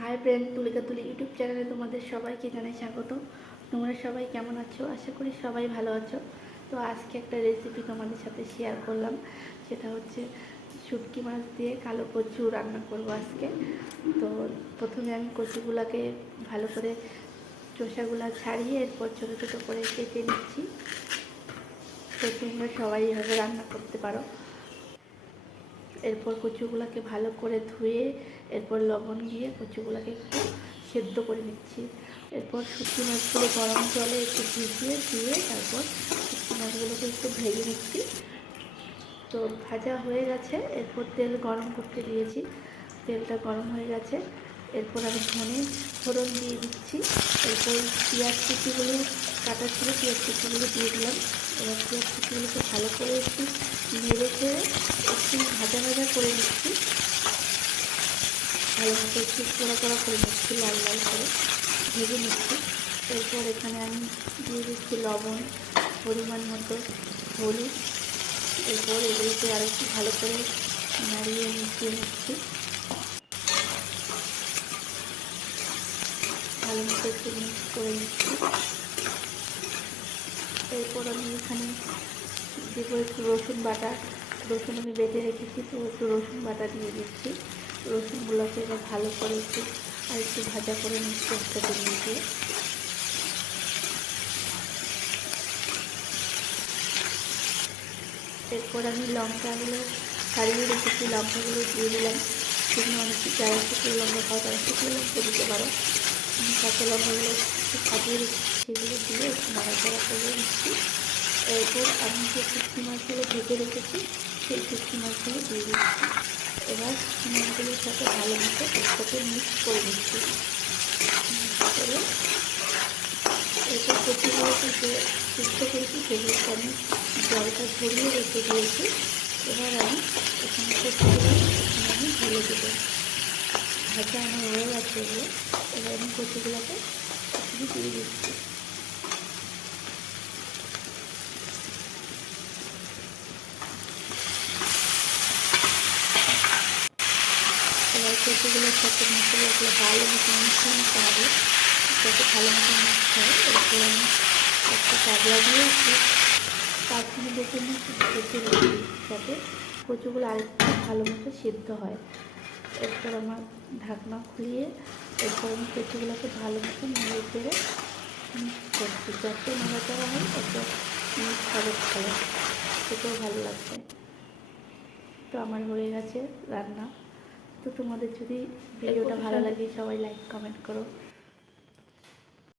Hi friend তুলিকা তুলি YouTube চ্যানেলে তোমাদের সবাইকে জানাই স্বাগত। তোমরা সবাই কেমন আছো? আশা করি সবাই ভালো আছো। তো আজকে একটা রেসিপি তোমাদের সাথে শেয়ার করলাম। সেটা হচ্ছে শুটকি মাছ দিয়ে কালো কচু রান্না করব আজকে। তো প্রথমে আমি কচুগুলাকে ভালো করে চোষাগুলা ছাড়িয়ে এরপর ছোটো ছোটো করে কেটে নিচ্ছি। তো তোমরা সবাই এভাবে রান্না করতে পারো। এরপর কচুগুলোকে ভালো করে ধুয়ে এরপর লবণ দিয়ে কচুগুলোকে একটু সেদ্ধ করে নিচ্ছি। এরপর শুটকি মাছগুলো গরম জলে একটু ভিজিয়ে দিয়ে তারপর শুটকি মাছগুলোকে একটু ভেজে নিচ্ছি। তো ভাজা হয়ে গেছে, এরপর তেল গরম করতে দিয়েছি। তেলটা গরম হয়ে গেছে, এরপর আমি ধনে ফোড়ন দিয়ে দিচ্ছি। এরপর পেঁয়াজ কুচিগুলো কাটা ছিল, পেঁয়াজ কুচিগুলো দিয়ে দিলাম। এবার পেঁয়াজ কুচিগুলোকে ভালো করে একটু নেড়ে চেড়ে একটু ভাজা ভাজা করে নিচ্ছি। ভালো মতো একটু পোড়া পোড়া করে নিচ্ছি, লাল লাল করে ভেজে নিচ্ছি। এরপর এখানে আমি দিয়ে দিচ্ছি লবণ, পরিমাণ মতো হলুদ। এরপর এগুলোকে আর একটু ভালো করে নাড়িয়ে মিশিয়ে নিচ্ছি। ভালো মতো একটু মিক্স করে নিচ্ছি। এরপর আমি এখানে দেবো একটু রসুন বাটা। রসুন আমি বেটে রেখেছি, তো একটু রসুন বাটা দিয়ে দিচ্ছি। রসুনগুলোকে এবার ভালো করে একটু আর একটু ভাজা করে নিচ্ছি দিয়ে দিয়ে এরপর আমি লঙ্কাগুলো ছাড়িয়ে রেখেছি, লঙ্কাগুলো দিয়ে দিলাম। শুকনো অনেক যারা শুকনো লঙ্কা খাওয়া তারা শুকনো লঙ্কা দিতে পারো। কাঁচা লঙ্কাগুলো একটু রেখেছি, সেগুলো দিয়ে একটু নাড়াচাড়া করে নিচ্ছি। এরপর আমি যে শুটকি মাছগুলো ভেজে রেখেছি, সেই শুটকি মাছগুলো দিয়ে দিচ্ছি। এবার মাছগুলোর সাথে ভালো মতো একসাথে মিক্স করে নিচ্ছি। করে এরপর কচুগুলোকে যে সিদ্ধ করেছি, সেগুলোকে আমি জলটা ঝরিয়ে রেখে দিয়েছি। এবার আমি এখানে কচুগুলো এখানে আমি ঢেলে দেবো। ভাজা আমার হয়ে গেছে এবার আমি কচুগুলোকে এবার ভালো মতো হয়, এরপর একটা যাতে কচুগুলো আরেকটু ভালো মতো সিদ্ধ হয়। এরপর আমার ঢাকনা খুলিয়ে এরপর আমি কচুগুলোকে ভালো মতো মিলিয়ে পেরে করছি। যত নাড়াচাড়া হয় তত খাবার। ভালো খেতেও ভালো লাগছে। তো আমার হয়ে গেছে রান্না। তো তোমাদের যদি ভিডিওটা ভালো লাগে সবাই লাইক কমেন্ট করো।